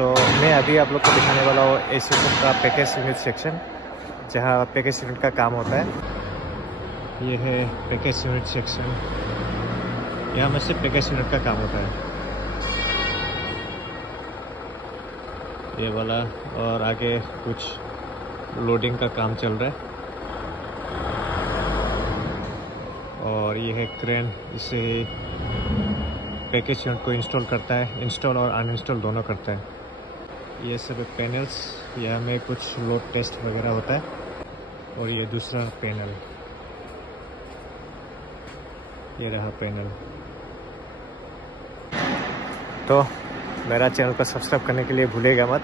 मैं अभी आप लोग को दिखाने वाला हूँ एसीटून का पैकेज यूनिट सेक्शन, जहाँ पैकेज यूनिट का काम होता है। ये है पैकेज यूनिट सेक्शन, यहाँ में से पैकेज यूनिट का काम होता है ये वाला। और आगे कुछ लोडिंग का काम चल रहा है। और ये है क्रेन, इससे पैकेज यूनिट को इंस्टॉल करता है, इंस्टॉल और अनइंस्टॉल दोनों करता है। ये सब पैनल्स, यहाँ में कुछ लोड टेस्ट वगैरह होता है। और ये दूसरा पैनल, ये रहा पैनल। तो मेरा चैनल को सब्सक्राइब करने के लिए भूलिएगा मत।